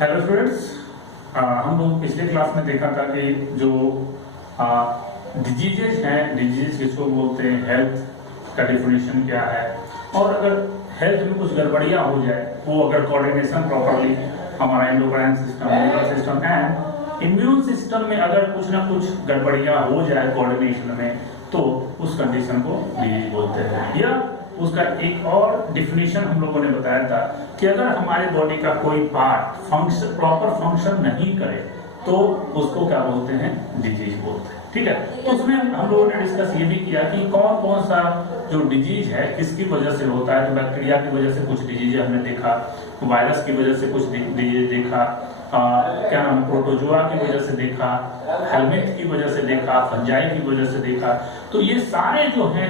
Hello students, हम लोग पिछले क्लास में देखा था कि जो डिजीजेज हैं, डिजीज किसको बोलते हैं, हेल्थ का डिफिनेशन क्या है, और अगर हेल्थ में कुछ गड़बड़ियाँ हो जाए, वो अगर कोऑर्डिनेशन प्रॉपरली हमारा endocrine system, neural system and immune system में अगर कुछ ना कुछ गड़बड़ियाँ हो जाए कोऑर्डिनेशन में, तो उस कंडीशन को डिजीज बोलते हैं। या उसका एक और डिफिनेशन हम लोगों ने बताया था कि अगर हमारे बॉडी का कोई पार्ट प्रॉपर फंक्शन नहीं करे तो उसको क्या बोलते हैं, डिजीज बोलते हैं। ठीक है, तो उसमें हम लोगों ने डिस्कस ये भी किया कि कौन कौन सा जो डिजीज है किसकी वजह से होता है। तो बैक्टीरिया की वजह से कुछ डिजीज हमने देखा, वायरस की वजह से कुछ डिजीज देखा, क्या नाम, प्रोटोजोआ की वजह से देखा, हेलमिंथ की वजह से देखा, फंजाई की वजह से देखा। तो ये सारे जो हैं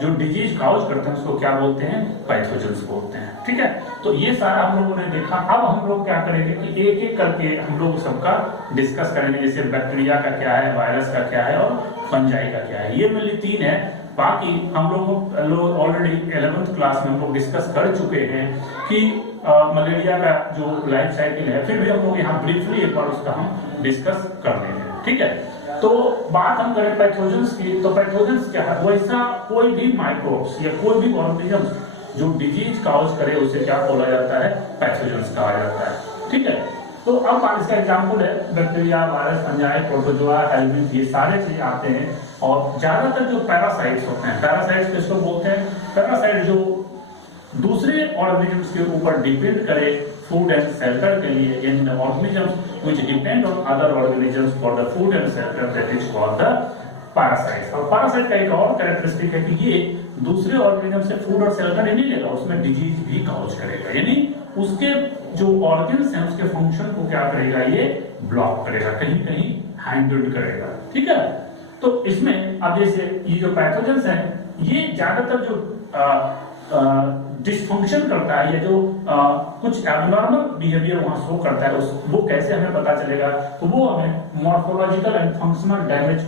जो डिजीज काउज करते हैं उसको क्या बोलते हैं, पैथोजेंस बोलते हैं। ठीक है, तो ये सारा हम लोगों ने देखा। अब हम लोग क्या करेंगे कि एक एक करके हम लोग सबका डिस्कस करेंगे, जैसे बैक्टीरिया का क्या है, वायरस का क्या है और फंजाई का क्या है। ये मेनली तीन है। बाकी हम लोग ऑलरेडी 11th क्लास में हम लोग डिस्कस कर चुके हैं कि मलेरिया का जो लाइफ साइकिल है, फिर भी हम लोग यहाँ ब्रीफली एक बार उसका हम डिस्कस कर लेंगे। ठीक है, तो बात हम करें पैथोजेंस की, तो पैथोजेंस क्या है, वैसा कोई भी माइक्रोब्स या कोई भी ऑर्गेनिज्म जो डिजीज काउज करे उसे क्या बोला जाता है, पैथोजेंस कहा जाता है। ठीक है, तो अब इसका एग्जांपल है bacteria, virus, fungi, protozoa, helminth, ये सारे चीज आते हैं। और ज्यादातर जो पैरासाइट्स होते हैं, पैरासाइट्स किसको बोलते हैं, पैरासाइट जो दूसरे ऑर्गेनिजम्स के ऊपर डिपेंड करे फूड एंड शेल्टर के लिए, in organisms which depend on other organisms for the food and shelter, that is called the parasites. और पैरासाइट का एक और कैरेक्टरिस्टिक है कि ये दूसरे ऑर्गेनिजम से फूड और शेल्टर नहीं लेगा, उसमें डिजीज भी काउज करेगा, यानी उसके जो ऑर्गन्स हैं उसके फंक्शन को क्या करेगा, ये ब्लॉक करेगा, कहीं कहीं हैंडल करेगा। ठीक है, तो इसमें अब जैसे ये जो पैथोजेंस हैं, ये ज्यादातर जो डिसफंक्शन करता है या जो कुछ एबनॉर्मल बिहेवियर वहां शो करता है, वो कैसे हमें पता चलेगा, तो वो हमें मॉर्फोलॉजिकल एंड फंक्शनल डैमेज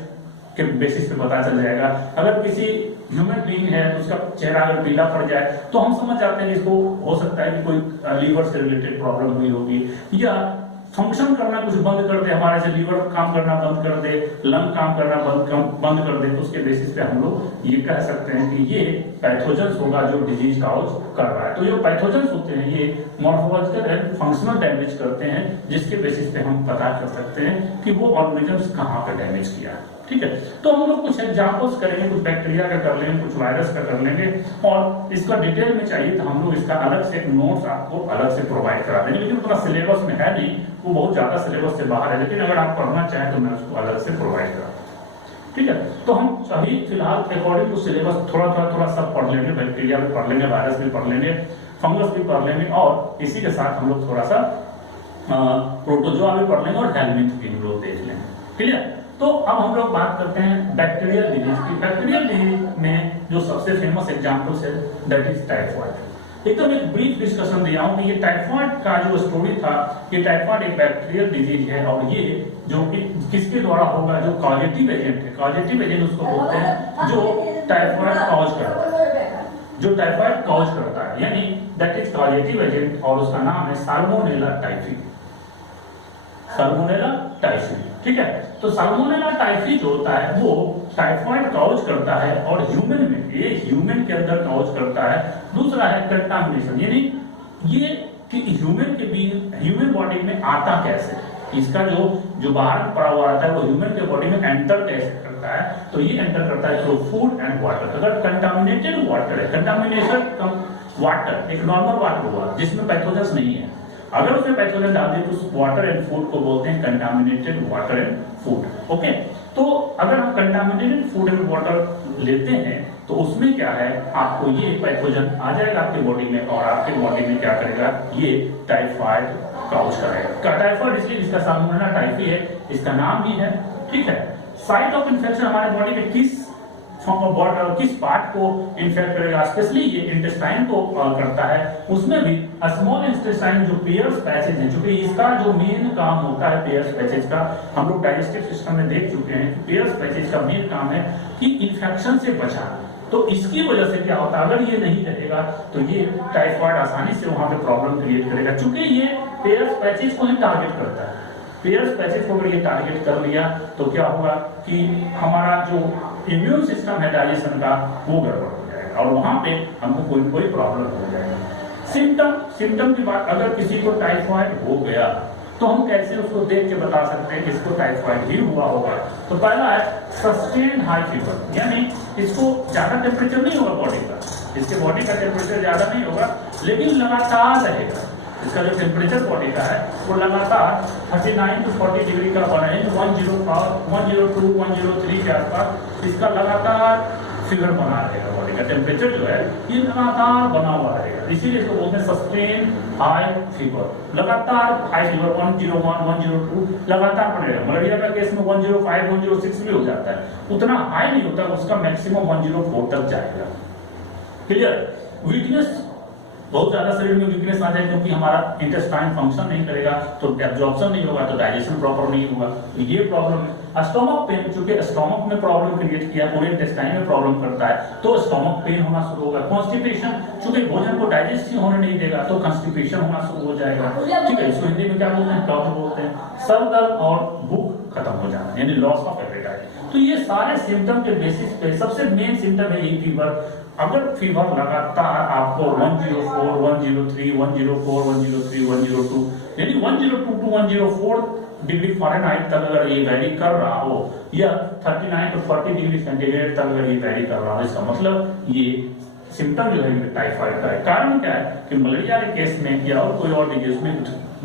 के बेसिस पे पता चल जाएगा। अगर किसी ह्यूमन बीइंग है तो उसका चेहरा अगर पीला पड़ जाए तो हम समझ जाते हैं कि इसको हो सकता है कि कोई लीवर से रिलेटेड प्रॉब्लम हुई होगी, या फंक्शन करना कुछ बंद कर दे, हमारे से लीवर काम करना बंद कर दे, लंग काम करना बंद कर दे, तो उसके बेसिस पे हम लोग ये कह सकते हैं कि ये पैथोजेंस होगा जो डिजीज काउज कर रहा है। तो जो पैथोजेंस होते हैं ये मॉर्फोलॉजिकल एंड फंक्शनल डैमेज करते हैं, जिसके बेसिस पे हम पता कर सकते हैं कि वो ऑर्गेनिजम्स कहाँ पे डैमेज किया है। ठीक है, तो हम लोग कुछ एग्जांपल्स करेंगे, कुछ बैक्टीरिया का कर लेंगे, कुछ वायरस का कर लेंगे, और इसका डिटेल में चाहिए तो हम लोग इसका अलग से एक नोट्स आपको अलग से प्रोवाइड करा देंगे, लेकिन उतना सिलेबस में है नहीं, वो बहुत ज्यादा सिलेबस से बाहर है, लेकिन अगर आप पढ़ना चाहें तो मैं उसको अलग से प्रोवाइड करा दूंगा। ठीक है, तो हम अभी फिलहाल अकॉर्डिंग टू सिलेबस थोड़ा सब पढ़ लेंगे, बैक्टीरिया भी पढ़ लेंगे, वायरस भी पढ़ लेंगे, फंगस भी पढ़ लेंगे, और इसी के साथ हम लोग थोड़ा सा प्रोटोजोआ भी पढ़ लेंगे और हेलमिंथ भी हम लोग देख लेंगे। क्लियर? तो अब हम लोग बात करते हैं बैक्टीरियल डिजीज की। बैक्टीरियल डिजीज में जो सबसे फेमस एग्जांपल्स है दैट इज टाइफॉइड। एकदम एक ब्रीफ डिस्कशन दिया हूं कि ये टाइफॉइड का जो स्टोरी था, ये टाइफॉइड एक बैक्टीरियल डिजीज है, और ये जो किसके द्वारा होगा, जो कॉजेटिव एजेंट है, कॉजेटिव एजेंट उसको बोलते हैं जो टाइफॉइड कॉज करता है, जो टाइफॉइड कॉज करता है, यानी दैट इज कॉजेटिव एजेंट, और उसका नाम है साल्मोनेला टाइफी। साल्मोनेला टाइफी, ठीक है। तो साल्मोनेला टाइफी जो होता है वो टाइफॉइड काउज करता है, और ह्यूमन में, ये ह्यूमन के अंदर काउज करता है। दूसरा है कंटामिनेशन, यानी ये कि ह्यूमन बॉडी में आता कैसे, इसका जो बाहर पड़ा हुआ आता है वो ह्यूमन के बॉडी में एंटर कैसे करता है, तो ये एंटर करता है थ्रू फूड एंड वाटर। अगर कंटामिनेटेड वाटर है, कंटामिनेशन वाटर एक नॉर्मल वाटर हुआ जिसमें पैथोजेंस नहीं है, अगर उसमें पैथोजन डाल दिए तो उस वाटर एंड फूड को बोलते हैं contaminated water and food. Okay, तो अगर हम कंटामिनेटेड फूड एंड वाटर लेते हैं तो उसमें क्या है, आपको ये पैथोजन आ जाएगा आपके बॉडी में, और आपके बॉडी में क्या करेगा, ये टाइफाइड काउज करेगा। टाइफाइड इसलिए इसका साल्मोनेला टाइफी है, इसका नाम ही है। ठीक है, साइट ऑफ इन्फेक्शन हमारे बॉडी में किस पार्ट को इन्फेक्ट करेगा, स्पेशली ये इंटेस्टाइन को करता है। उसमें भी स्मॉल इंटेस्टाइन जो पेयर्स पैसेज है, क्योंकि इसका जो मेन काम होता है पेयर्स पैसेज का, हम लोग डाइजेस्टिव सिस्टम में देख चुके हैं कि पेयर्स पैसेज का मेन काम है कि इन्फेक्शन से बचाना, तो इसकी वजह से क्या होता है, अगर ये नहीं रहेगा तो ये टाइफाइड आसानी से वहां पे प्रॉब्लम क्रिएट करेगा, क्योंकि ये पेयर्स पैचेज को ही टारगेट करता है। पेयर्स पैचेज को अगर ये टारगेट कर लिया तो क्या होगा कि हमारा जो इम्यून सिस्टम है डाइजेशन का वो गड़बड़ हो जाएगा और वहां पे हमको कोई न कोई प्रॉब्लम हो जाएगा। सिम्टम की बात, अगर किसी को टाइफाइड हो गया तो हम कैसे उसको देख के बता सकते हैं कि इसको टाइफाइड ही हुआ होगा। तो पहला है सस्टेन हाई फीवर, यानी इसको ज्यादा टेम्परेचर नहीं होगा बॉडी का, इसके बॉडी का टेम्परेचर ज्यादा नहीं होगा लेकिन लगातार रहेगा। इसका जो टेम्परेचर बॉडी का है वो लगातार 39 to 40 डिग्री का बना है, 102 103 के आसपास इसका लगातार फीवर बना रहेगा। बॉडी का टेम्परेचर जो है ये लगातार बना हुआ रहेगा, इसीलिए इसको बोलते हैं सस्टेन हाई फीवर। लगातार हाई फीवर 101 102 लगातार बढ़ेगा। मलेरिया का केस में 105 106 भी हो जाता है, उतना हाई नहीं होता, उसका मैक्सिमम 104 तक जाएगा। क्लियर। वीकनेस, बहुत ज्यादा शरीर में वीकनेस आ जाए क्योंकि हमारा इंटेस्टाइन फंक्शन नहीं करेगा तो एब्जॉर्प्शन नहीं होगा तो डाइजेशन प्रॉपर नहीं होगा, तो ये प्रॉब्लम है। स्टोमक पेन, चूंकि स्टोमक में प्रॉब्लम क्रिएट किया, पूरे इंटेस्टाइन में प्रॉब्लम करता है तो स्टोमक पेन होना शुरू होगा। कॉन्स्टिपेशन, चूंकि भोजन को डाइजेस्ट ही होने नहीं देगा तो कॉन्स्टिपेशन होना शुरू हो जाएगा। ठीक है, इसको हिंदी में क्या बोलते हैं, कफ बोलते हैं। सर दर्द और भूख खत्म हो जाना, यानी लॉस ऑफ एपेटाइट। तो ये सारे सिम्टम के बेसिस पे सबसे मेन सिम्टम है ये फीवर। अगर फीवर लगातार आपको 104 103 104 103 102 यानी 102 to 104 डिग्री फ़ारेनहाइट तक अगर ये वैरी कर रहा हो या 39 to 40 डिग्री सेंटीग्रेड तक अगर ये वैरी कर रहा हो, इसका मतलब ये सिम्टम जो है टाइफाइड का है। कारण क्या है कि मलेरिया के केस में या और कोई और डिजीज में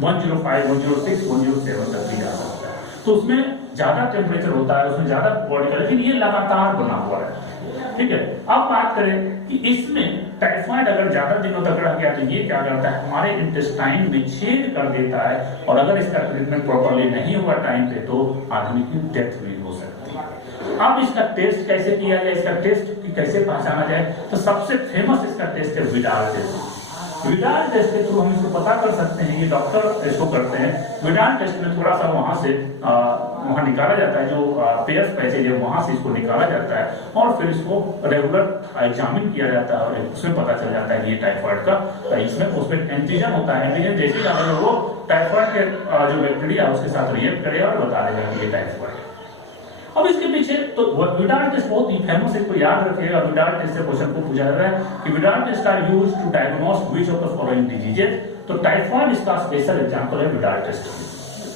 105 106 107 तक भी जा सकता है, तो उसमें ज्यादा टेम्परेचर होता है, उसमें ज्यादा बॉडी का, लेकिन ये लगातार बना हुआ है। ठीक है, अब बात करें कि इसमें टाइफाइड अगर ज्यादा दिनों तक रह गया तो ये क्या करता है, हमारे इंटेस्टाइन में छेद कर देता है और अगर इसका ट्रीटमेंट प्रॉपरली नहीं हुआ टाइम पे तो आदमी की डेथ भी हो सकती है। अब इसका टेस्ट कैसे किया जाए, इसका टेस्ट कैसे पहचाना जाए, तो सबसे फेमस इसका टेस्ट है विडाल टेस्ट। विडाल टेस्ट के थ्रू हम इसको पता कर सकते हैं, ये डॉक्टर इसको करते हैं। विडाल टेस्ट में थोड़ा सा वहां से वहां निकाला जाता है, जो पेयर्स पैसेज है वहां से इसको निकाला जाता है और फिर इसको रेगुलर एग्जामिन किया जाता है और उसमें पता चल जाता है कि ये टाइफाइड का, इसमें उसमें एंटीजन होता है। एंटीजन जैसे अगर वो टाइफाइड के जो बैक्टीरिया उसके साथ रिएक्ट करेगा और बता देगा कि ये टाइफाइड है। अब इसके पीछे तो विडाल टेस्ट बहुत ही फेमस है, इसको याद रखिएगा। विडाल टेस्ट से क्वेश्चन को पूछा जा रहा है कि Widal test are used to diagnose which of the following diseases, तो टाइफाइड इसका स्पेशल एग्जांपल है विडाल टेस्ट।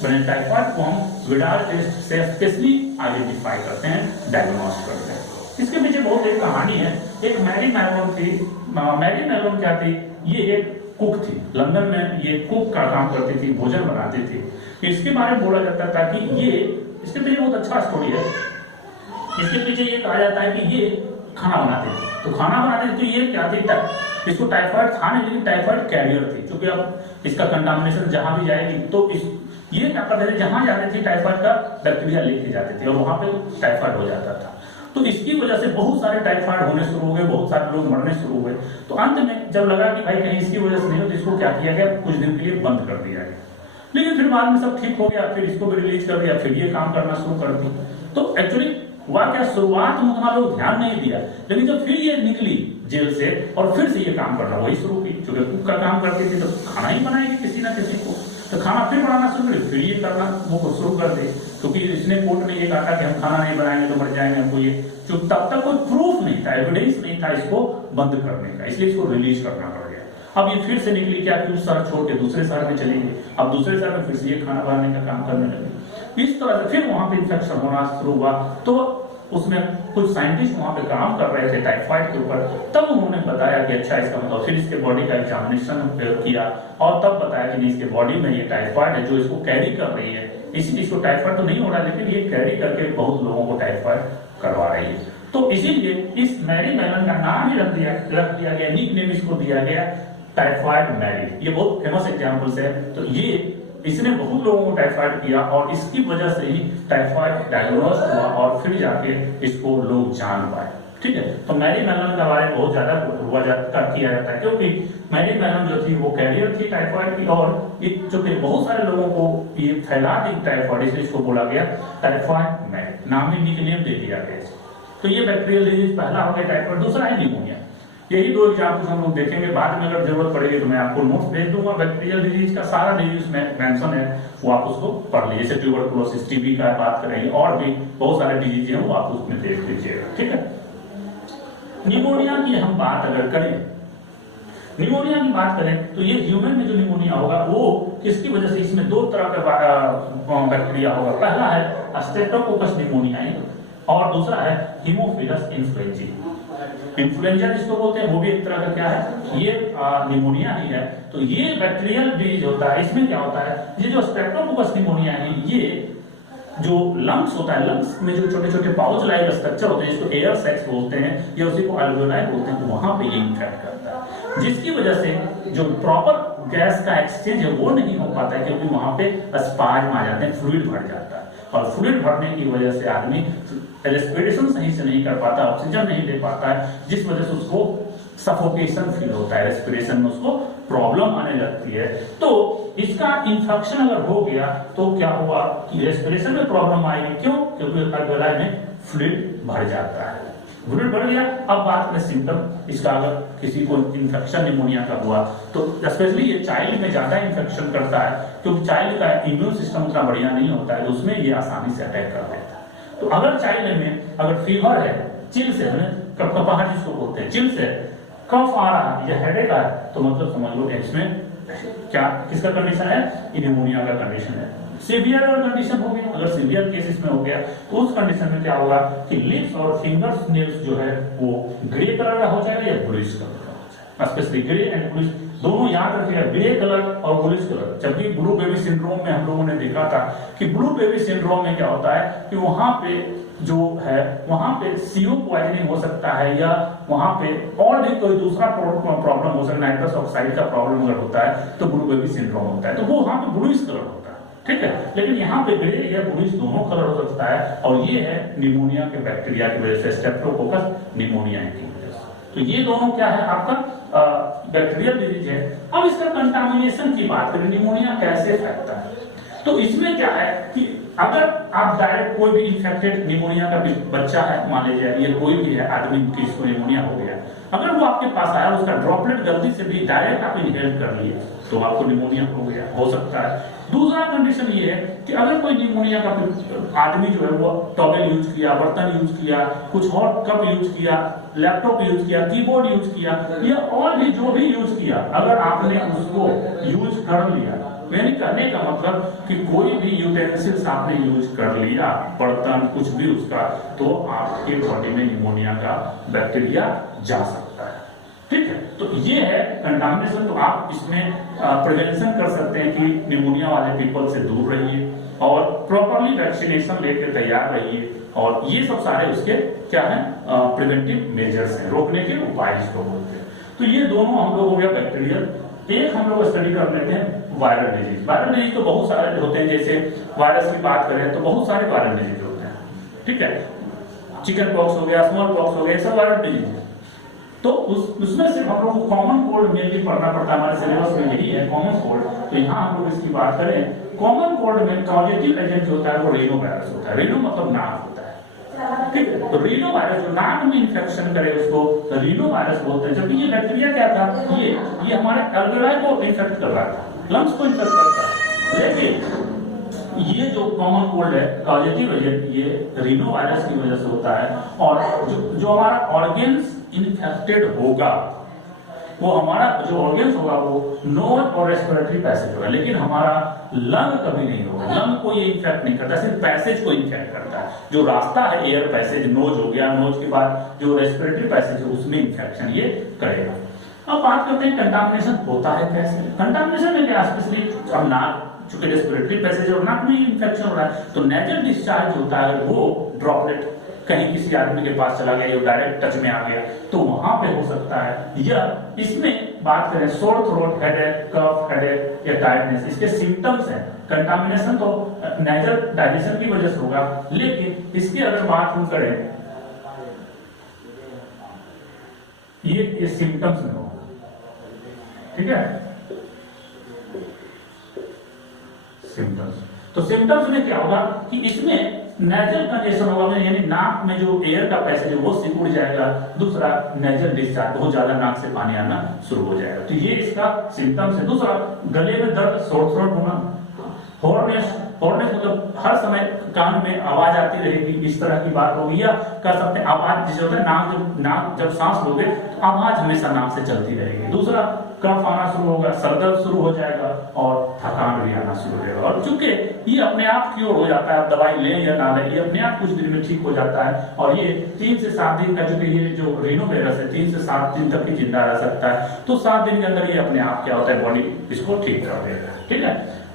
मैंने टाइफाइड को हम विडाल टेस्ट से स्पेशली आइडेंटिफाई करते हैं, डायग्नोस करते हैं। इसके पीछे बहुत एक कहानी है। एक मैरी मैलोन थी। मैरी मैलोन क्या थी, ये एक कुक थी, लंदन में ये कुक का काम करती थी, भोजन बनाती थी। इसके बारे में बोला जाता था कि ये, इसके पीछे बहुत अच्छा स्टोरी है। इसके पीछे ये कहा जाता है कि ये खाना बनाते थे, तो खाना बनाते थे तो ये क्या थी, इसको टाइफाइड था नहीं लेकिन टाइफाइड कैरियर थी, क्योंकि अब इसका कंटामिनेशन जहां भी जाएगी तो ये क्या करते थे, जहां जाते थे टाइफाइड का बैक्टीरिया लेके जाते थे और वहां पे टाइफाइड हो जाता था। तो इसकी वजह से बहुत सारे टाइफाइड होने शुरू हो गए, बहुत सारे लोग मरने शुरू हुए। तो अंत में जब लगा कि भाई कहीं इसकी वजह से नहीं हो तो इसको क्या किया गया, कुछ दिन के लिए बंद कर दिया गया। लेकिन फिर बाद में सब ठीक हो गया, फिर इसको भी रिलीज कर दिया, फिर ये काम करना शुरू कर दी। तो एक्चुअली हुआ क्या, शुरुआत में उतना लोग ध्यान नहीं दिया, लेकिन जब फिर ये निकली जेल से और फिर से ये काम करना वही शुरू की, क्योंकि कुक का काम करती थी तो खाना ही बनाएगी किसी ना किसी को, तो खाना फिर बनाना शुरू करी, फिर ये करना वो शुरू कर दे, क्योंकि इसने कोर्ट ने ये कहा कि हम खाना नहीं बनाएंगे तो मर जाएंगे हमको ये, जो तब तक कोई प्रूफ नहीं था, एविडेंस नहीं था इसको बंद करने का, इसलिए इसको रिलीज करना पड़ा। अब ये फिर से निकली क्या कि उस शहर छोड़ के दूसरे शहर में चली गई, अब दूसरे शहर में फिर से ये खाना बनाने का काम करने लगी। इस तरह से फिर वहां पे इन्फेक्शन होना शुरू हुआ। तो उसमें कुछ साइंटिस्ट वहां पे काम कर रहे थे टाइफाइड के ऊपर, तब उन्होंने बताया कि अच्छा इसका मतलब, फिर इसके बॉडी का एग्जामिनेशन किया और तब बताया कि इसके बॉडी में ये टाइफाइड है जो इसको कैरी कर रही है। इसी इसको टाइफाइड तो नहीं हो रहा लेकिन ये कैरी करके बहुत लोगों को टाइफाइड करवा रही है। तो इसीलिए इस मैरी मैलन का नाम ही रख दिया गया, निक नेम इसको दिया गया टाइफाइड मैरी। ये बहुत फेमस एग्जांपल्स है। तो ये इसने बहुत लोगों को टाइफाइड किया और इसकी वजह से ही टाइफाइड डायग्नोस हुआ और फिर जाके इसको लोग जान पाए। ठीक है, तो मैरी मैलन के बारे में बहुत ज्यादा किया जाता है, क्योंकि मैरी मैलन जो थी वो कैरियर थी टाइफाइड की और चूंकि बहुत सारे लोगों को ये फैला दी टाइफाइड, इसलिए इसको बोला गया टाइफाइड मैरी, नाम ही निक नेम दे दिया गया। तो ये बैक्टीरियल डिजीज पहला हो गया टाइफाइड, दूसरा है निमोनिया। यही दो एग्जाम्पल्स हम लोग देखेंगे, बाद में अगर जरूरत पड़ेगी तो मैं आपको नोट्स भेज दूंगा। बैक्टीरियल डिजीज का सारा डिजीज में मेंशन है, वो आप उसको पढ़ लीजिए। जैसे ट्यूबरकुलोसिस, टीबी का बात करेंगे, और भी बहुत सारे डिजीज हैं वो आप उसमें देख लीजिएगा, ठीक है। निमोनिया की हम बात अगर करें, निमोनिया की बात करें तो ये ह्यूमन में जो निमोनिया होगा वो किसकी वजह से, इसमें दो तरह का बैक्टीरिया होगा। पहला है स्ट्रेप्टोकोकस निमोनियाई और दूसरा है हीमोफिलस इन्फ्लुएंजा। इन्फ्लुएंजा जिसको बोलते हैं वो भी एक तरह का क्या है, ये निमोनिया ही है। तो ये बैक्टीरियल डिजीज होता है। इसमें क्या होता है, ये जो स्ट्रेप्टोकोकस निमोनिया है, ये जो लंग्स होता है, लंग्स में जो छोटे छोटे पाउच लाइक स्ट्रक्चर होते हैं, जिसको एयर सैक्स बोलते हैं या उसी को अल्वेओलाई बोलते हैं, वहां पे ये इन्फेक्ट करता है, जिसकी वजह से जो प्रॉपर गैस का एक्सचेंज है वो नहीं हो पाता है, क्योंकि वहां पे स्पाज्म आ जाते हैं, फ्लूइड भर जाता है, और फ्लूइड भरने की वजह से आदमी रेस्पिरेशन सही से नहीं कर पाता, ऑक्सीजन नहीं ले पाता है, जिस वजह से उसको सफोकेशन फील होता है, रेस्पिरेशन में उसको प्रॉब्लम आने लगती है। तो इसका इंफेक्शन अगर हो गया तो क्या हुआ कि रेस्पिरेशन में प्रॉब्लम आएगी। क्यों? क्योंकि अल्वेओलाई में फ्लूइड भर जाता है, फ्लूइड भर गया। अब बात करें सिम्टम इसका, अगर किसी को इन्फेक्शन निमोनिया का हुआ तो स्पेशली ये चाइल्ड में ज्यादा इन्फेक्शन करता है, क्योंकि चाइल्ड का इम्यून सिस्टम उतना बढ़िया नहीं होता है, तो उसमें ये आसानी से अटैक कर देता है। तो अगर चाइल्ड में अगर फीवर है, चिल्स है, कपकपाहट जिसको बोलते हैं, चिल्स है, कफ आ रहा है या हेडेक आ रहा है, तो मतलब समझ लो इसमें क्या किसका कंडीशन है, निमोनिया का कंडीशन है। सीवियर अगर कंडीशन हो गया, अगर सीवियर केसेस में हो गया तो उस कंडीशन में क्या होगा कि लिप्स और फिंगर्स नेल्स जो है वो ग्रे कलर का हो जाएगा या ब्लूइश कलर का हो जाएगा। स्पेशली ग्रे एंड ब्लूइश दोनों याद रखिएगा, ग्रे कलर और ब्लूइश कलर। जबकि ब्लू बेबी सिंड्रोम में हम लोगों ने देखा था कि ब्लू बेबी सिंड्रोम में क्या होता है कि वहां पे जो है वहां पे CO पॉइजनिंग हो सकता है, या वहां पे और भी कोई दूसरा प्रॉब्लम हो सकता है, नाइट्रस ऑक्साइड का प्रॉब्लम अगर होता है तो ब्लू बेबी सिंड्रोम होता है, तो वो वहां पे ब्लूइश कलर होता है, ठीक है। लेकिन यहाँ पे ग्रे या ब्लूइश दोनों कलर हो सकता है, और ये है निमोनिया के बैक्टीरिया की वजह से, स्ट्रेप्टोकोकस निमोनिया की वजह से। तो ये दोनों क्या है आपका बैक्टीरियल डिजीज है। अब इसका कंटामिनेशन की बात करें, निमोनिया कैसे फैलता है, तो इसमें क्या है कि अगर आप डायरेक्ट कोई भी इन्फेक्टेड निमोनिया का बच्चा है, मान लीजिए ये कोई भी है आदमी जिसको निमोनिया हो गया, अगर वो आपके पास आया, उसका ड्रॉपलेट गलती से भी डायरेक्ट आप इनहेल कर लिए तो आपको निमोनिया हो गया, हो सकता है। दूसरा कंडीशन ये है कि अगर कोई निमोनिया का आदमी जो है वो टॉवेल यूज किया, बर्तन यूज किया, कुछ और कप यूज किया, लैपटॉप यूज किया, कीबोर्ड यूज किया, या और भी जो भी यूज किया, अगर आपने उसको यूज कर लिया, यानी कहने का मतलब कि कोई भी यूटेंसिल्स आपने यूज कर लिया, बर्तन कुछ भी उसका, तो आपके बॉडी में निमोनिया का बैक्टीरिया जा सकता है, ठीक है। तो ये है कंटामिनेशन। तो आप इसमें प्रिवेंशन कर सकते हैं कि निमोनिया वाले पीपल से दूर रहिए और प्रॉपरली वैक्सीनेशन लेके तैयार रहिए, और ये सब सारे उसके क्या है प्रिवेंटिव मेजर्स हैं, रोकने के उपाय इसको बोलते हैं। तो ये दोनों हम लोग हो गया बैक्टीरियल। एक हम लोग स्टडी कर लेते हैं वायरल डिजीज। वायरल डिजीज तो बहुत सारे होते हैं, जैसे वायरस की बात करें तो बहुत सारे वायरल डिजीज होते हैं, ठीक है। चिकन पॉक्स हो गया, स्मॉल पॉक्स हो गया, सब वायरल डिजीज है। तो उसमें से हम लोग को कॉमन कोल्ड मेनली पढ़ना पड़ता है, हमारे सिलेबस में यही है कॉमन कोल्ड। तो यहाँ हम लोग इसकी बात करें, कॉमन कोल्ड में कॉजेटिव एजेंट जो होता है वो रीनो वायरस होता है। रीनो मतलब नाक होता है, ठीक है। तो रीनो वायरस जो नाक में इंफेक्शन करे उसको रीनो वायरस बोलते हैं। जबकि ये बैक्टीरिया क्या था, ये हमारे अल्वेओलाई को इन्फेक्ट कर रहा था, लंग्स को इन्फेक्ट करता है। लेकिन ये जो कॉमन कोल्ड है कॉजेटिव एजेंट, ये रीनो वायरस की वजह से होता है, और जो हमारा ऑर्गेन्स इन्फेक्टेड होगा, वो हमारा जो ऑर्गेन्स होगा वो नोज और रेस्पिरेटरी पैसेज होगा, लेकिन हमारा लंग कभी नहीं होगा। लंग को ये इन्फेक्ट नहीं करता, सिर्फ पैसेज को इन्फेक्ट करता है। जो रास्ता है एयर पैसेज, नोज हो गया, नोज के बाद जो रेस्पिरेटरी पैसेज है उसमें इन्फेक्शन ये करेगा। अब बात करते हैं कंटामिनेशन होता है कैसे। कंटामिनेशन में क्या, स्पेशली अब नाक, चूंकि रेस्पिरेटरी पैसेज और नाक में इन्फेक्शन हो रहा है, तो नेजल डिस्चार्ज होता है, वो ड्रॉपलेट कहीं किसी आदमी के पास चला गया या डायरेक्ट टच में आ गया तो वहां पे हो सकता है। या इसमें बात करें सोर थ्रोट, हेडेक, कफ, हेडेक या टायर्डनेस, इसके सिम्टम्स हैं। कंटामिनेशन तो नेजल डाइजेशन की वजह से होगा, लेकिन इसकी अगर बात हम करें ये सिम्टम्स में होगा, ठीक है। सिम्टम्स, तो सिम्टम्स में क्या होगा कि इसमें नेजल कंजेशन होगा, यानी नाक में जो एयर का पैसेज है वो सिकुड़ जाएगा। दूसरा नेजल डिस्चार्ज, बहुत ज्यादा नाक से पानी आना शुरू हो जाएगा। तो ये इसका सिम्टम्स है। दूसरा गले में दर्द, शॉर्ट थ्रोट होना, हॉर्नेस मतलब हर समय कान में आवाज आती रहेगी, इस तरह की बात होगी। या कर सकते हैं आवाज जैसे होता है नाक जब सांस लोगे तो आवाज हमेशा नाक से चलती रहेगी। दूसरा कफ आना शुरू होगा, सरदर्द शुरू हो जाएगा और थकान भी आना शुरू हो जाएगा। और चूंकि ये अपने आप क्योर हो जाता है, आप दवाई लें या ना लें, ये अपने आप कुछ दिन में ठीक हो जाता है। और ये 3 से 7 दिन का, चूंकि ये जो रीनोवायरस है 3 से 7 दिन तक ही जिंदा रह सकता है, तो 7 दिन के अंदर ये अपने आप क्या होता है, बॉडी इसको ठीक कर देगा। ठीक है।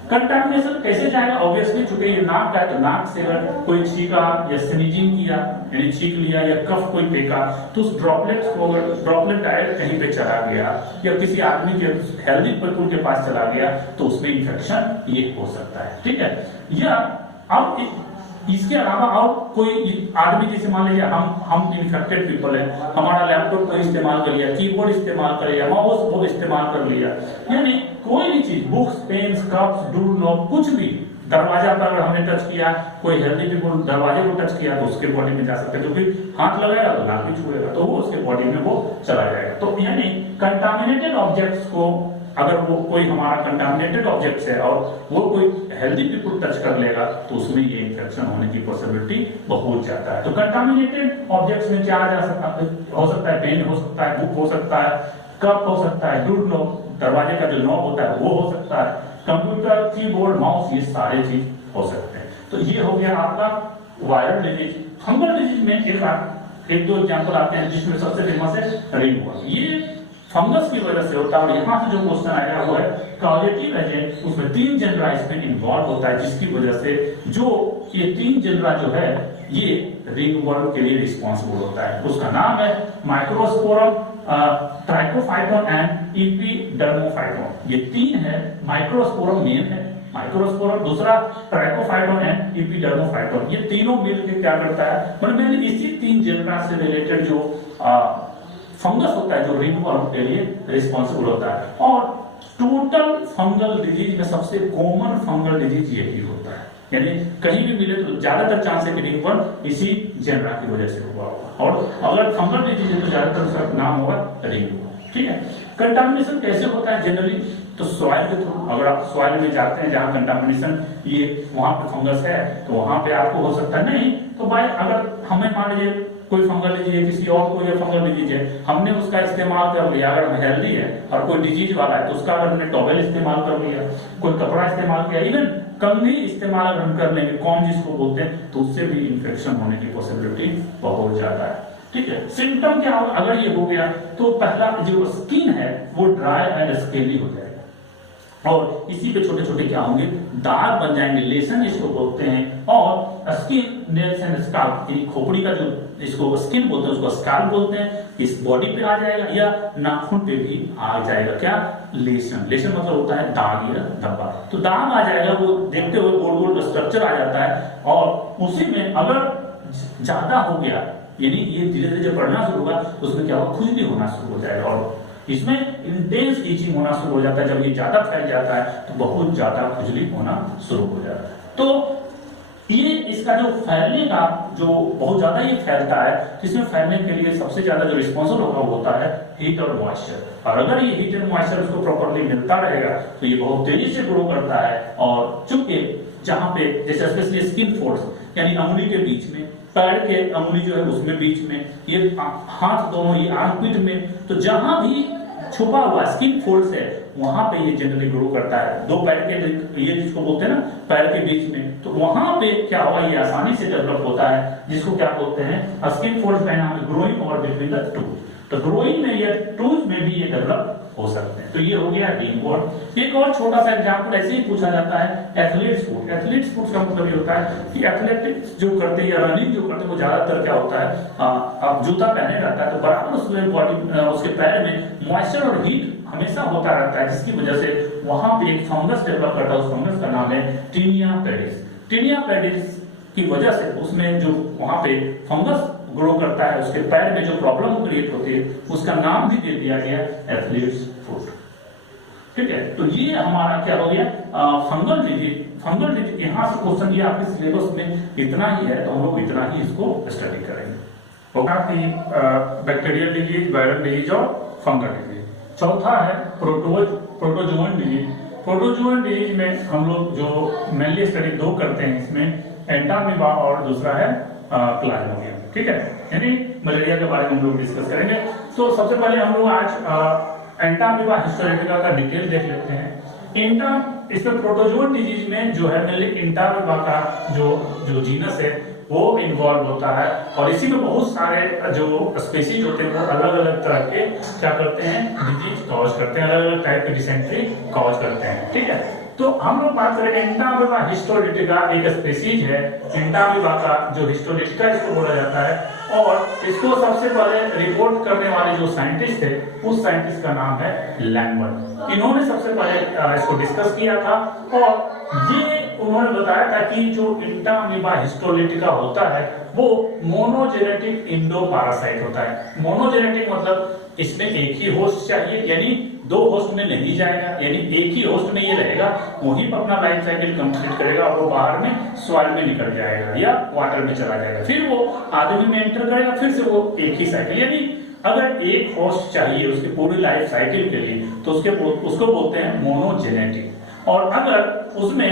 कंटामिनेशन कैसे जाएगा? ऑब्वियसली चूंकि ये नाक का है तो नाक से अगर कोई छींका या स्नीजिंग किया यानी छींक लिया या कफ कोई फेंका तो उस ड्रॉपलेट्स को, अगर ड्रॉपलेट डायरेक्ट कहीं पे चला गया या किसी आदमी के हेल्दी पीपल के पास चला गया तो उसमें इंफेक्शन ये हो सकता है। ठीक है। या अब इसके अलावा और कोई आदमी, जैसे मान लीजिए हम इन्फेक्टेड पीपल है, हमारा लैपटॉप का इस्तेमाल कर लिया, कीबोर्ड इस्तेमाल कर लिया, माउस वो इस्तेमाल कर लिया, यानी कोई भी चीज, books, pens, cups, door knob, कुछ भी, दरवाजा पर अगर हमने टच किया, कोई हेल्दी पीपल दरवाजे को टच किया तो उसके बॉडी में जा सकता है, क्योंकि हाथ लगाएगा तो नाक भी छुएगा तो वो उसके बॉडी में वो चला जाएगा। तो यानी कंटामिनेटेड ऑब्जेक्ट्स को, अगर वो कोई हमारा कंटामिनेटेड ऑब्जेक्ट है और वो कोई हेल्दी पीपल टच कर लेगा तो उसमें ये इंफेक्शन होने की पॉसिबिलिटी बहुत ज्यादा है। तो कंटामिनेटेड ऑब्जेक्ट्स में क्या हो सकता है, पेन हो सकता है, बुक हो सकता है, कप हो सकता है, डोर नॉब, दरवाजे का जो नॉब होता है वो हो सकता है, कंप्यूटर, कीबोर्ड, माउस, ये सारे चीज हो सकते हैं। तो ये हो गया आपका वायरल डिजीज। फंगल डिजीज में एक दो एग्जांपल आते हैं, जिसमें सबसे फेमस है रिंगवॉर्म। ये फंगस की वजह से होता है। और यहाँ से जो क्वेश्चन आया वो है कॉजेटिव एजेंट, उसमें 3 जनरा इसमें इन्वॉल्व होता है, जिसकी वजह से जो ये 3 जनरा जो है ये रिंगवॉर्म के लिए रिस्पॉन्सिबल होता है। उसका नाम है माइक्रोस्पोरम, ट्राइकोफाइटोन एंड इपीडर्मोफाइटोन। ये 3 है। माइक्रोस्पोरम मेन है, माइक्रोस्पोरम दूसरा, ट्राइकोफाइटोन एंड इपीडर्मोफाइटोन। ये तीनों मिलकर क्या करता है, मतलब इसी 3 जनरा से रिलेटेड जो फंगस होता है जो रिंगवॉर्म के लिए रिस्पॉन्सिबल होता है। और टोटल फंगल डिजीज में सबसे कॉमन फंगल डिजीज यही होता है, यानी कहीं भी मिले तो ज्यादातर चांस है कि रिंगवॉर्म इसी जनरा की वजह से हुआ होगा। और अगर फंगल डिजीज है तो ज्यादातर उसका नाम होगा रिंगवॉर्म। ठीक है। कंटामिनेशन कैसे होता है जनरली? तो सॉइल के थ्रू, अगर आप सॉइल में जाते हैं जहां कंटामिनेशन ये वहां पे फंगस है तो वहां पे आपको हो सकता है। नहीं तो भाई अगर हमें मान लीजिए कोई फंगल डिजीज है, किसी और को ये फंगल डिजीज है, हमने उसका इस्तेमाल कर लिया, अगर हम हेल्दी है और कोई डिजीज वाला है तो उसका अगर हमने टॉवेल इस्तेमाल कर लिया, कोई कपड़ा इस्तेमाल किया, इवन कंघी इस्तेमाल अगर हम कर लेंगे, कॉम जिसको बोलते हैं, तो उससे भी इंफेक्शन होने की पॉसिबिलिटी बहुत ज्यादा है। ठीक है। सिम्टम क्या होगा अगर ये हो गया? तो पहला जो स्किन है वो ड्राई एंड स्केली हो जाएगा और इसी पे छोटे छोटे क्या होंगे, दाग बन जाएंगे, लेसन इसको बोलते हैं। और स्किन, नेल्स एंड स्काल्प, यानी खोपड़ी का जो इसको स्किन बोलते हैं उसको स्काल्प बोलते हैं, इस बॉडी पे आ जाएगा या नाखून पे भी आ जाएगा। क्या? लेसन। लेसन मतलब होता है दाग या धब्बा। तो दाग आ जाएगा, वो देखते हुए गोल गोल स्ट्रक्चर आ जाता है और उसी में अगर ज्यादा हो गया, यानी ये धीरे धीरे जब बढ़ना शुरू होगा तो उसमें क्या होगा, खुजली होना शुरू हो जाएगा और इसमें इंटेंस ईचिंग होना शुरू हो जाता है। जब ये ज्यादा फैल जाता है तो बहुत ज्यादा खुजली होना शुरू हो जाता है। तो ये इसका जो फैलने का जो बहुत ज्यादा ये फैलता है, जिसमें फैलने के लिए सबसे ज्यादा जो रिस्पॉन्सिबल होगा वो होता है हीट और मॉइस्चर। और अगर ये हीट एंड मॉइस्चर उसको प्रॉपर्ली मिलता रहेगा तो ये बहुत तेजी से ग्रो करता है। और चूंकि जहां पे जैसे स्पेशली स्किन फोल्ड्स यानी अंगुली के बीच में, पैर के अंगुली जो है उसमें बीच में, ये हाथ दोनों, ये आर्मपिट में, तो जहां भी छुपा हुआ स्किन फोल्ड्स है वहां पे ये जनरली ग्रो करता है। 2 पैर के, ये जिसको बोलते हैं ना पैर के बीच में, तो वहां पे क्या हुआ, ये आसानी से डेवलप होता है, जिसको क्या बोलते हैं स्किन फोल्ड्स का नाम है ग्रोइंग और बिटवीन द टूथ। तो ग्रोइंग में या टूथ में भी ये डेवलप हो सकते हैं। तो ये हो गया रिंगवॉर्म। एक और छोटा सा एग्जांपल ऐसे ही पूछा जाता है एथलीट्स फुट। एथलीट्स फुट का मतलब ये होता है कि एथलेटिक्स जो करते हैं या रनिंग जो करते हैं वो ज्यादातर क्या होता है, अब जूता पहने रहता है तो बराबर उसमें बॉडी, उसके पैर में मॉइस्चर और हीट हमेशा होता रहता है, जिसकी वजह से वहां पे एक फंगस डेवलप करता है। उस फंगस का नाम है टीनिया पेडिस। टीनिया पेडिस की वजह से उसमें जो वहां पे फंगस ग्रो करता है, उसके पैर में जो प्रॉब्लम क्रिएट होती है उसका नाम भी दे दिया गया एथलीट्स फुट। ठीक है, तो ये हमारा क्या हो गया फंगल डिजीज। फंगल डिजीज यहाँ से क्वेश्चन ये आपके सिलेबस में इतना ही है, तो हम लोग इतना ही इसको स्टडी करेंगे। होगा कि बैक्टीरियल डिजीज, वायरल डिजीज और फंगल डिजीज। चौथा है प्रोटोजोअन डिजीज। प्रोटोजोअन डिजीज में हम लोग जो मेनली स्टडी दो करते हैं, इसमें एंटामीबा और दूसरा है प्लाज्मोडियम। ठीक है, यानी मलेरिया के बारे में हम लोग डिस्कस करेंगे। तो सबसे पहले हम लोग आज एंटामीबा हिस्टोरिटिका का डिटेल देख लेते हैं। इसमें प्रोटोजोअन डिजीज में जो है मेनली एंटामीबा का जो जीनस है वो इन्वॉल्व होता है, और इसी में बहुत सारे जो स्पीसीज होते हैं वो अलग अलग तरह के क्या करते हैं, डिजीज कॉज करते हैं, अलग अलग टाइप के डिसेंट्री कॉज करते हैं। ठीक है, तो हम लोग बात करें एंटामीबा हिस्टोलिटिका, एक स्पीसीज है एंटामीबा का जो हिस्टोलिटिका इसको बोला जाता है, और इसको सबसे पहले रिपोर्ट करने वाले जो साइंटिस्ट थे उस साइंटिस्ट का नाम है लैम्बर्ट। इन्होंने सबसे पहले इसको डिस्कस किया था, और ये उन्होंने बताया था कि जो एंटामीबा हिस्टोलिटिका होता है वो मोनोजेनेटिक इंडो पैरासाइट होता है। मोनोजेनेटिक मतलब इसमें एक ही होस्ट चाहिए, यानी दो होस्ट में नहीं जाएगा, यानी एक ही होस्ट में ये रहेगा, वहीं पर अपना लाइफ साइकिल कंप्लीट करेगा और वो बाहर में सॉइल में निकल जाएगा या वाटर में चला जाएगा, फिर वो आदमी में एंटर करेगा, फिर से वो एक ही साइकिल। यानी अगर एक होस्ट चाहिए उसकी पूरी लाइफ साइकिल के लिए तो उसको बोलते हैं मोनोजेनेटिक। और अगर उसमें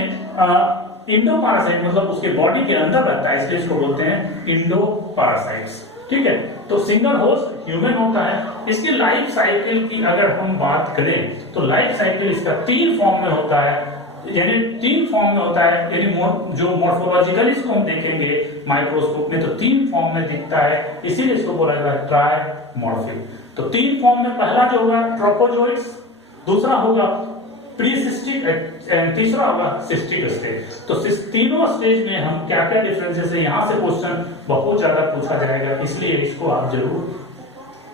इंडो पैरासाइट मतलब उसके बॉडी के अंदर रहता है, इसलिए इसको बोलते हैं इंडो पैरासाइट्स। ठीक है, तो सिंगल होस्ट ह्यूमन होता है। इसकी लाइफ साइकिल की अगर हम बात करें तो लाइफ साइकिल इसका 3 फॉर्म में होता है, यानी 3 फॉर्म में होता है, यानी जो मॉर्फोलॉजिकल इसको हम देखेंगे माइक्रोस्कोप में तो 3 फॉर्म में दिखता है, इसीलिए इसको बोला जाता है ट्राइमॉर्फिक। तो 3 फॉर्म में पहला जो होगा ट्रोफोजोइट्स, दूसरा होगा प्रीसिस्टिक एंड तीसरा होगा सिस्टिक स्टेज। तो तीनों स्टेज में हम क्या क्या डिफरेंसेस है, यहाँ से क्वेश्चन बहुत ज्यादा पूछा जाएगा, इसलिए इसको आप जरूर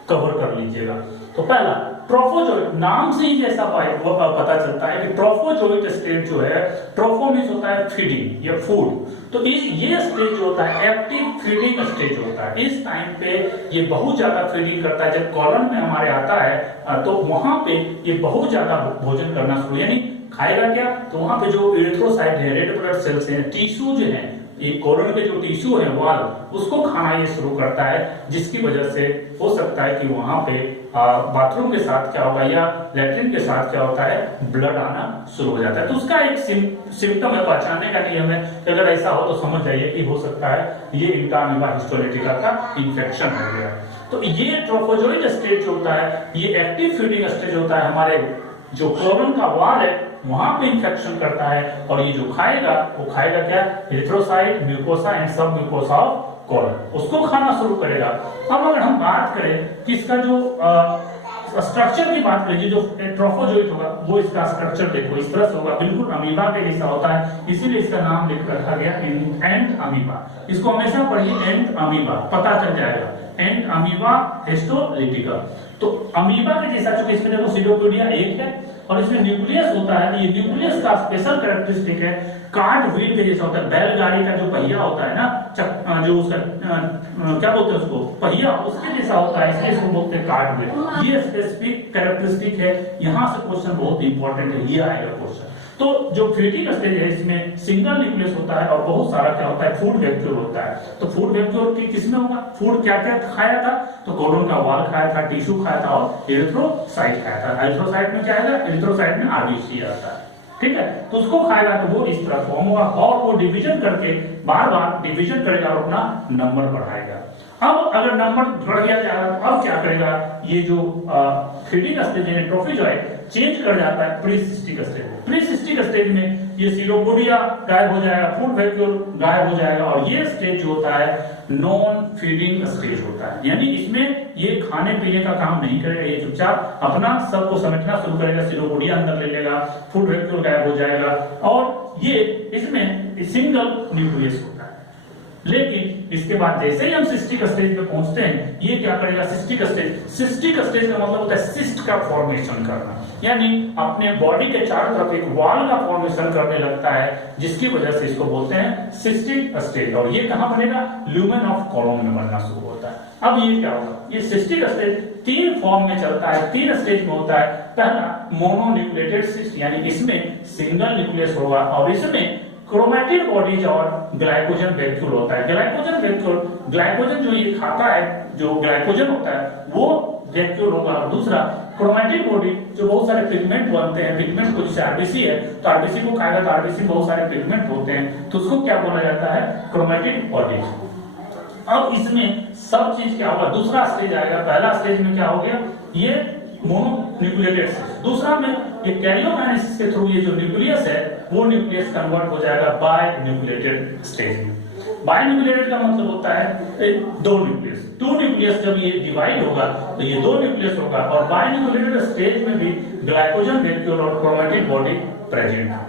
कवर कर लीजिएगा। तो पहला ट्रोफोजोइट, नाम से ही जैसा पता चलता है कि ट्रोफोजोइट स्टेज जो है, ट्रोफो मींस होता है फीडिंग या फूड, तो ये स्टेज जो होता है एक्टिव फीडिंग स्टेज होता है। इस टाइम पे ये बहुत ज्यादा फीडिंग करता है, जब कॉलन में हमारे आता है तो वहां पे ये बहुत ज्यादा भोजन करना शुरू, यानी खाएगा क्या, तो वहां पे जो एरिथ्रोसाइट है, रेड ब्लड सेल्स है, टिश्यू जो है, ये कोलन के जो टिश्यू है वाल, उसको खाना ये शुरू करता है, जिसकी वजह से हो सकता है कि वहां पे बाथरूम के साथ क्या होगा या लैट्रिन के साथ क्या होता है, ब्लड आना शुरू हो जाता है। तो उसका एक सिम्टम है, पहचानने का नियम है कि अगर ऐसा हो तो समझ जाइए कि हो सकता है ये एंटामीबा हिस्टोलिटिका का इंफेक्शन हो गया। तो ये ट्रोफोजोइड स्टेज जो होता है ये एक्टिव फीडिंग स्टेज होता है, हमारे जो कोलन का वाल है वहां पे इंफेक्शन करता है, और ये जो खाएगा वो खाएगा क्या, एरिथ्रोसाइट, म्यूकोसा एंड सब म्यूकोसा ऑफ कोलन, उसको खाना शुरू करेगा। अब अगर हम बात करें कि इसका जो स्ट्रक्चर की बात करें, जो ट्रोफोजोइट होगा वो इसका स्ट्रक्चर देखो इस तरह से होगा, बिल्कुल अमीबा के जैसा होता है, इसीलिए इसका नाम लिख रखा गया एंट अमीबा। इसको हमेशा पढ़िए एंट अमीबा, पता चल जाएगा एंट अमीबा हिस्टोलिटिका। तो अमीबा के जैसा, चूंकि इसमें देखो सीडोपोडिया एक है और इसमें न्यूक्लियस होता है, ये न्यूक्लियस का स्पेशल कैरेक्टरिस्टिक है, कार्ट व्हील के जैसा होता है, बैलगाड़ी का जो पहिया होता है ना, जो उसका क्या बोलते हैं उसको, पहिया, उसके जैसा होता है, इसलिए इसको बोलते हैं कार्ट व्हील। ये स्पेसिफिक कैरेक्टरिस्टिक है, यहाँ से क्वेश्चन बहुत इंपॉर्टेंट है, ये आएगा क्वेश्चन। तो जो फीडिंग स्टेज है इसमें सिंगल न्यूक्लियस होता है और बहुत सारा क्या होता है, फूड वेक्यूल होता है। तो फूड वेक्यूल की किसमें होगा, फूड क्या क्या खाया था, तो कोलन का वाल खाया था, टिश्यू खाया था और एरिथ्रोसाइट खाया था। एरिथ्रोसाइट में क्या आएगा, एरिथ्रोसाइट में आरबीसी आता है, ठीक है, तो उसको खाएगा तो वो इस तरह फॉर्म होगा, और वो डिवीजन करके बार बार डिवीजन करेगा और अपना नंबर बढ़ाएगा। अब अगर नंबर बढ़ गया तो अब क्या करेगा, ये जो फीडिंग स्टेज है ट्रोफोजोइट चेंज कर जाता है प्रीसिस्टिक स्टेज। प्रीसिस्टिक स्टेज में ये सीडोपोडिया गायब हो जाएगा, फूड वेक्यूल गायब हो जाएगा, और ये स्टेज जो होता है नॉन फीडिंग स्टेज होता है, यानी इसमें ये खाने पीने का काम नहीं करेगा, ये चुपचाप अपना सबको समेटना शुरू करेगा, सीडोपोडिया अंदर ले लेगा, फूड वेक्यूल गायब हो जाएगा, और ये इसमें सिंगल न्यूक्लियस होता है। लेकिन इसके बाद जैसे ही हम सिस्टिक स्टेज पे पहुंचते हैं, ये क्या करेगा, सिस्टिक स्टेज का मतलब होता है सिस्ट का फॉर्मेशन करना, यानी अपने बॉडी के चारों तरफ एक वॉल का फॉर्मेशन करने लगता है, जिसकी वजह से इसको बोलते हैं सिस्टिक स्टेज। और ये कहां बनेगा, ल्यूमेन ऑफ कोलन में बनना शुरू होता है। अब ये क्या होगा, ये सिस्टिक स्टेज 3 फॉर्म में चलता है, 3 स्टेज में होता है। पहला मोनोन्यूक्लिएटेड सिस्ट, यानी इसमें सिंगल न्यूक्लियस होगा और इसमें क्रोमैटिड बॉडीज और ग्लाइकोजन वैक्यूल होता है। ग्लाइकोजन वैक्यूल, ग्लाइकोजन जो ये खाता है, जो ग्लाइकोजन होता है वो वैक्यूल होगा। और दूसरा क्रोमैटिड बॉडी, जो बहुत सारे पिगमेंट बनते हैं, पिगमेंट को जैसे आरबीसी है तो आरबीसी को खाएगा तो आरबीसी में बहुत सारे पिगमेंट होते हैं, तो उसको क्या बोला जाता है, क्रोमैटिड बॉडीज। अब इसमें सब चीज क्या होगा, दूसरा स्टेज आएगा। पहला स्टेज में क्या हो गया, ये मोनोन्यूक्लिएटेड सिस्ट। दूसरा में ये कैरियोकाइनेसिस के थ्रू ये जो न्यूक्लियस है वो न्यूक्लियस कन्वर्ट हो जाएगा बाय न्यूक्लिएटेड स्टेज में। बाय न्यूक्लिएटेड का मतलब होता है दो न्यूक्लियस। टू न्यूक्लियस जब ये डिवाइड होगा तो ये दो न्यूक्लियस होगा और बाय न्यूक्लिएटेड स्टेज में भी ग्लाइकोजन वैक्यूल और क्रोमैटिड बॉडी प्रेजेंट है।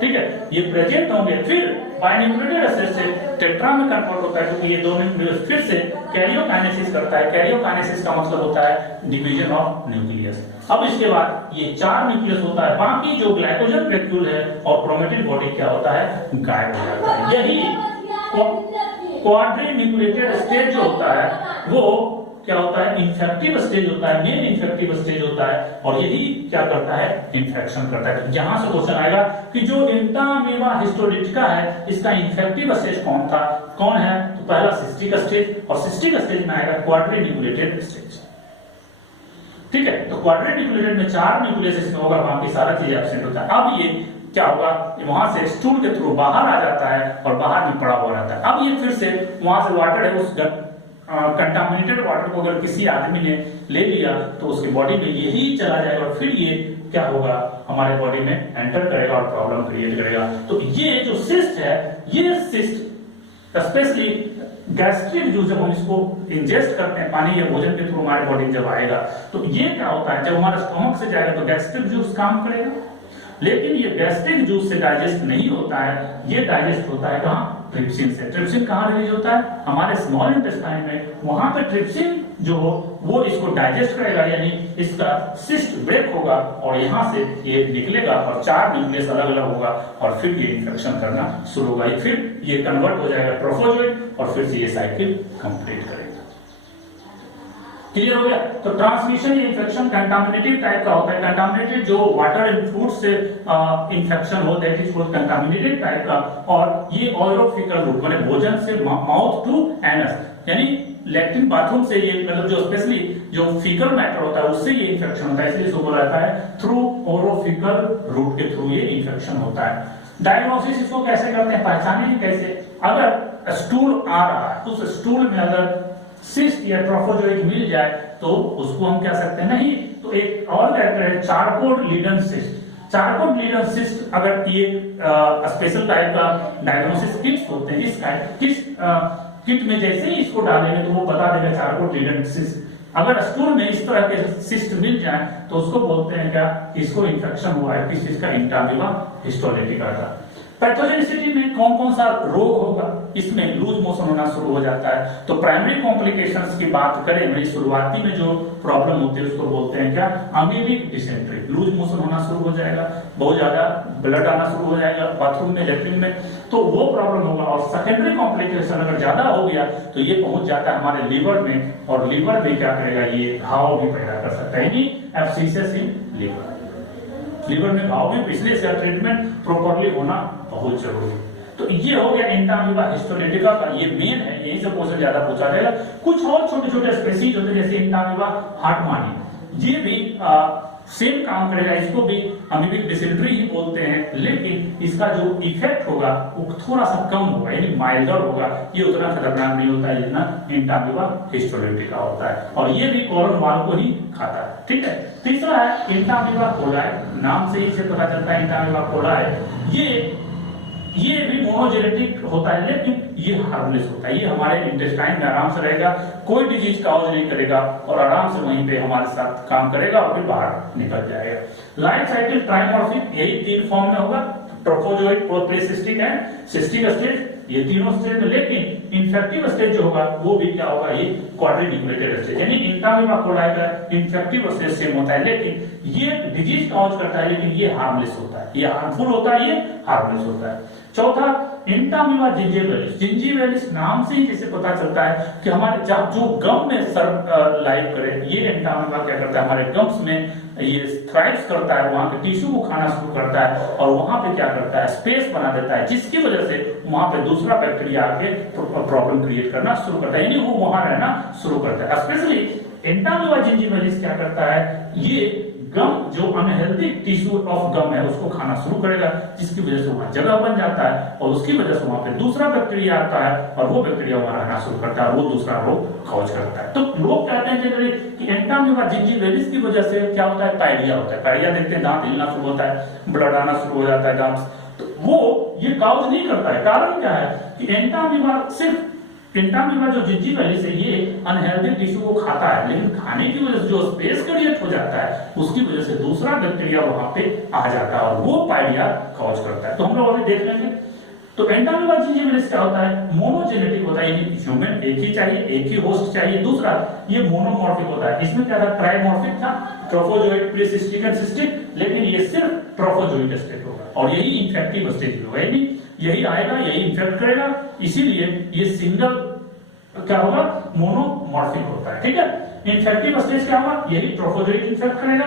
ठीक है, ये प्रेजेंट होंगे, फिर बायन्यूक्लिएटेड स्टेज से टेट्रा में कन्वर्ट होता है क्योंकि ये दोनों न्यूक्लियस फिर से कैरियोकाइनेसिस करता है। कैरियोकाइनेसिस का मतलब होता है डिवीजन ऑफ न्यूक्लियस। अब इसके बाद ये चार न्यूक्लियस होता है, बाकी जो ग्लाइकोजन वैक्यूल है और क्रोमैटिड बॉडी क्या होता है, गायब हो जाता है। यही क्वाड्रीन्यूक्लिएटेड स्टेज जो होता है वो क्या होता है, इन्फेक्टिव स्टेज होता है, मेन इन्फेक्टिव स्टेज होता है और यही क्या करता है, इन्फेक्शन करता है। जहां से क्वेश्चन आएगा कि जो इंटामीबा हिस्टोलिटिका है इसका इन्फेक्टिव स्टेज कौन है, तो पहला सिस्टिक स्टेज और सिस्टिक स्टेज में आएगा क्वाड्रीन्यूक्लिएटेड स्टेज। ठीक है, तो क्वाड्रीन्यूक्लिएटेड में चार न्यूक्लियस इसमें होगा, बाकी सारा चीज एब्सेंट होता है। अब ये क्या होगा, वहां से स्टूल के थ्रू बाहर आ जाता है और बाहर में पड़ा हुआ रहता है। अब ये फिर से वहां से वाटर है, उस कंटामिनेटेड वाटर को अगर किसी आदमी ने ले लिया तो उसकी बॉडी में यही चला जाएगा और फिर ये क्या होगा, हमारे बॉडी में एंटर करेगा और प्रॉब्लम क्रिएट करेगा। तो ये जो सिस्ट है, ये सिस्ट स्पेशली गैस्ट्रिक जूस, जब हम इसको इंजेस्ट करते हैं पानी या भोजन के थ्रू हमारे बॉडी में जब आएगा तो ये क्या होता है, जब हमारे स्टमक से जाएगा तो गैस्ट्रिक जूस काम करेगा, लेकिन ये गैस्ट्रिक जूस से डाइजेस्ट नहीं होता है, ये डाइजेस्ट होता है कहाँ, ट्रिप्सिन से। ट्रिप्सिन कहाँ रिलीज होता है, हमारे स्मॉल इंटेस्टाइन में। वहां पे ट्रिप्सिन जो हो वो इसको डाइजेस्ट करेगा, यानी इसका सिस्ट ब्रेक होगा और यहाँ से ये निकलेगा और चार न्यूक्लियस अलग अलग होगा और फिर ये इन्फेक्शन करना शुरू होगा, फिर ये कन्वर्ट हो जाएगा ट्रोफोजोइड और फिर से ये साइकिल कंप्लीट करेगा। क्लियर हो गया। तो ट्रांसमिशन या इन्फेक्शन कंटामिनेटेड टाइप का होता है। कंटामिनेटेड जो वाटर एंड फूड से इन्फेक्शन हो, that is called contaminated type का। और ये ऑरोफिकल रूट माने भोजन से माउथ टू एनस, यानी लैट्रिन बाथरूम से ये मतलब जो स्पेशली जो फीकल मैटर होता है उससे ये इन्फेक्शन होता है, इसलिए इसको बोला जाता है थ्रू ओरोफिकल रूट के थ्रू ये इन्फेक्शन होता है। डायग्नोसिस इसको कैसे करते हैं, पहचानेंगे कैसे, अगर स्टूल आ रहा है तो उस स्टूल में अगर सिस्ट या ट्रोफोजोइड मिल जाए तो उसको हम क्या सकते हैं, नहीं तो एक और कैरेक्टर है चारकोड लीडन सिस्ट। चारकोड लीडन सिस्ट अगर ये स्पेशल टाइप का डायग्नोसिस किट्स होते हैं, किस किट में जैसे ही इसको डालेंगे तो वो बता देगा चारकोड लीडन सिस्ट। अगर स्टूल में इस तरह के सिस्ट मिल जाए तो उसको बोलते हैं क्या, इसको इन्फेक्शन हुआ है किस चीज का, इंटामीबा हिस्टोलिटिका का। पैथोजेनिसिटी में कौन कौन सा रोग होगा, इसमें लूज मोशन होना शुरू हो जाता है। तो प्राइमरी कॉम्प्लिकेशंस की बात करें, मेरी शुरुआती में जो प्रॉब्लम होती है उसको बोलते हैं क्या, अमीबिक डिसेंट्री। लूज मोशन होना शुरू हो जाएगा, बहुत ज्यादा ब्लड आना शुरू हो जाएगा बाथरूम में, लैट्रिन में, तो वो प्रॉब्लम होगा। और सेकेंडरी कॉम्प्लिकेशन अगर ज्यादा हो गया तो ये पहुंच जाता है हमारे लीवर में, और लीवर में क्या करेगा, ये घाव भी पैदा कर सकता है, यानी एब्सिसेस इन लीवर। लीवर में घाव भी, इसलिए इसका ट्रीटमेंट प्रॉपर्ली होना बहुत जरूरी है। तो ये हो गया इंटामीबा हिस्टोलिटिका का, ये मेन है, यही से क्वेश्चन ज्यादा पूछा जाएगा। कुछ और छोटे छोटे स्पीशीज होते हैं जैसे इंटामीबा हार्टमानी, ये भी सेम काम करेगा, इसको भी अमीबिक डिसेंट्री ही बोलते हैं, लेकिन इसका जो इफेक्ट होगा वो थोड़ा सा कम होगा, यानी माइल्डर होगा, ये उतना खतरनाक नहीं होता है जितना इंटामीबा हिस्टोलिटिका होता है, और ये भी कॉलन वॉल को ही खाता है। ठीक है, तीसरा है इंटामीबा कोलाई, नाम से ही से पता चलता है इंटामीबा कोलाई, ये भी मोनोजेनेटिक होता है, लेकिन ये हार्मलेस होता है, ये हमारे इंटेस्टाइन में आराम से रहेगा, कोई डिजीज काउज नहीं करेगा और आराम से वहीं पे हमारे साथ काम करेगा और फिर बाहर निकल जाएगा। लाइफ साइकिल ट्राइमॉर्फिक, यही तीन फॉर्म में होगा, ट्रोफोजोइड, प्रोप्लेसिस्टिक एंड सिस्टिक स्टेज, ये तीनों स्टेज में। लेकिन इन्फेक्टिव स्टेज जो होगा वो भी क्या होगा, ये क्वाड्रीन्यूक्लिएटेड स्टेज, यानी इंटामीबा कोलाई का इन्फेक्टिव स्टेज सेम होता है, लेकिन ये डिजीज काउज करता है, लेकिन ये हार्मलेस होता है, ये हार्मफुल होता है, ये हार्मलेस होता है। चौथा इंटामीबा जिंजिविलिस, जिंजिविलिस नाम से ही जैसे पता चलता है कि हमारे जो गम में लाइव करे, ये इंटामीबा क्या करता है, हमारे गम्स में ये थ्राइव्स करता है, वहां के टिश्यू को खाना शुरू करता है और वहां पे क्या करता है, स्पेस बना देता है, जिसकी वजह से वहां पे दूसरा बैक्टीरिया आके प्रॉब्लम क्रिएट करना शुरू करता है, यानी वो वहां रहना शुरू करता है। स्पेशली एंटामीबा जिंजिविलिस क्या करता है, ये गम जो अनहेल्दी टिश्यू ऑफ गम है उसको खाना शुरू करेगा, जिसकी वजह से वहां जगह बन जाता है और उसकी वजह से वहां पे दूसरा बैक्टीरिया आता है और वो बैक्टीरिया वहां रहना शुरू करता है और वो दूसरा रोग कॉज करता है। तो लोग कहते हैं जनरली कि एंटामीबा जिंजिविलिस की वजह से क्या होता है, पायरिया होता है। पायरिया देखते हैं दांत हिलना शुरू होता है, ब्लड आना शुरू हो जाता है दांत, तो वो ये कॉज नहीं करता है। कारण क्या है कि एंटामीबा सिर्फ एंटामीबा जो जिंजिविलिस है ये अनहेल्दी टिश्यू को खाता है, लेकिन खाने की वजह से जो स्पेस क्रिएट हो जाता है उसकी वजह से दूसरा बैक्टीरिया वहां पे आ जाता है और वो पायरिया कॉज करता है। तो हम लोग अभी देख लेंगे। तो एंटामीबा जिंजिविलिस क्या होता है, मोनोजेनेटिक होता है, यानी ह्यूमन एक ही चाहिए, एक ही होस्ट चाहिए। दूसरा ये मोनोमॉर्फिक होता है, इसमें क्या था, ट्राइमॉर्फिक था, ट्रोफोजोइट प्रीसिस्टिक एंड सिस्टिक, लेकिन ये सिर्फ ट्रोफोजोइट स्टेज होगा और यही इन्फेक्टिव स्टेज होगा, यानी यही आएगा, यही इन्फेक्ट करेगा, इसीलिए ये सिंगल क्या होगा, मोनोमॉर्फिक होता है। ठीक है, इन्फेक्टिव स्टेज क्या होगा, यही ट्रोफोजोइट इन्फेक्ट करेगा।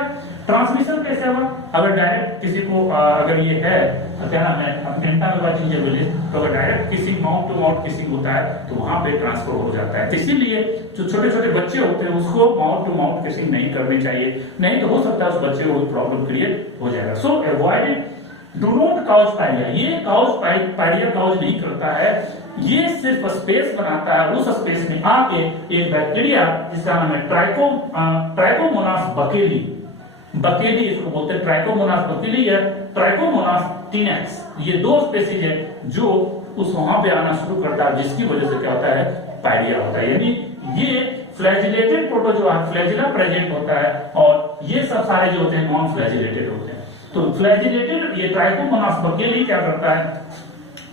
ट्रांसमिशन कैसे होगा, अगर डायरेक्ट किसी को अगर ये है क्या नाम है एंटामीबा जिंजिविलिस, तो अगर डायरेक्ट किसी माउथ टू माउथ किसिंग होता है तो वहां पे ट्रांसफर हो जाता है। इसीलिए जो छोटे छोटे बच्चे होते हैं उसको माउथ टू माउथ किसिंग नहीं करनी चाहिए, नहीं तो हो सकता है उस बच्चे को प्रॉब्लम क्रिएट हो जाएगा। So avoid it, do not cause pyorrhoea, ये कॉज पायरिया कॉज नहीं करता है, ये सिर्फ स्पेस बनाता है, उस स्पेस में आके एक बैक्टीरिया जिसका नाम है ट्राइकोमोनास बकेली, बकेली इसको बोलते हैं, ट्राइकोमोनास बकेली या ट्राइकोमोनास टीनेक्स, ये दो स्पेसीज है जो उस वहां पे आना शुरू करता है, जिसकी वजह से क्या होता है, पायरिया होता है। यानी ये फ्लैजिलेटेड प्रोटोजोआ फ्लैजिला प्रेजेंट होता है और ये सब सारे जो होते हैं नॉन फ्लैजिलेटेड होते हैं। तो फ्लैजिलेटेड ये ट्राइकोमोनास बकेली क्या करता है,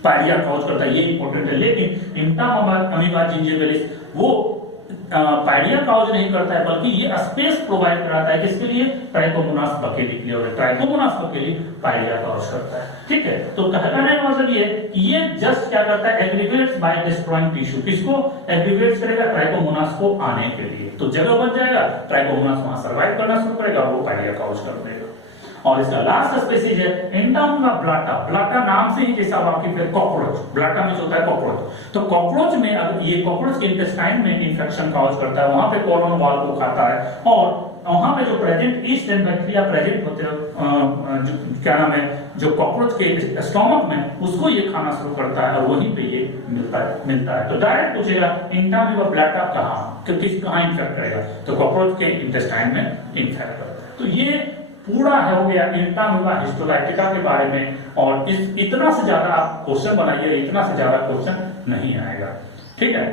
पायरिया कॉज करता है, ये इंपॉर्टेंट है। लेकिन एंटामीबा जिंजिविलिस वो पायरिया कॉज नहीं करता है, बल्कि ये स्पेस प्रोवाइड कराता है, किसके लिए, ट्राइकोमोनास बकेली के लिए, और ट्राइकोमोनास बकेली पायरिया कॉज करता है। ठीक है, तो कहने का मतलब ये कि ये जस्ट क्या करता है, एग्रीगेट्स बाय डिस्ट्रॉइंग टिश्यू, किसको एग्रीगेट्स करेगा, ट्राइकोमोनास को आने के लिए, तो जगह बन जाएगा, ट्राइकोमोनास वहां सर्वाइव करना शुरू करेगा और वो पायरिया कॉज कर देगा। और इसका लास्ट स्पीसीज है एंटामीबा ब्लाटा। ब्लाटा नाम से ही जैसा आपकी फिर कॉकरोच, ब्लाटा में होता है कॉकरोच, तो कॉकरोच में अगर ये कॉकरोच के इंटेस्टाइन में इंफेक्शन कॉज करता है, वहां पे कोलन वॉल को खाता है और वहां पे जो present east and bacteria present होते हैं, जो क्या नाम है, जो कॉकरोच के स्टोमक में, उसको ये खाना शुरू करता है और वहीं पे ये मिलता है। तो डायरेक्ट पूछेगा एंटामीबा ब्लाटा कहाँ इन्फेक्ट करेगा, तो कॉकरोच के इंटेस्टाइन में इन्फेक्ट करता है। तो ये पूरा हो गया एंटामीबा हिस्टोलाइटिका के बारे में, और इतना से ज्यादा आप क्वेश्चन बनाइए, इतना से ज्यादा क्वेश्चन नहीं आएगा। ठीक है।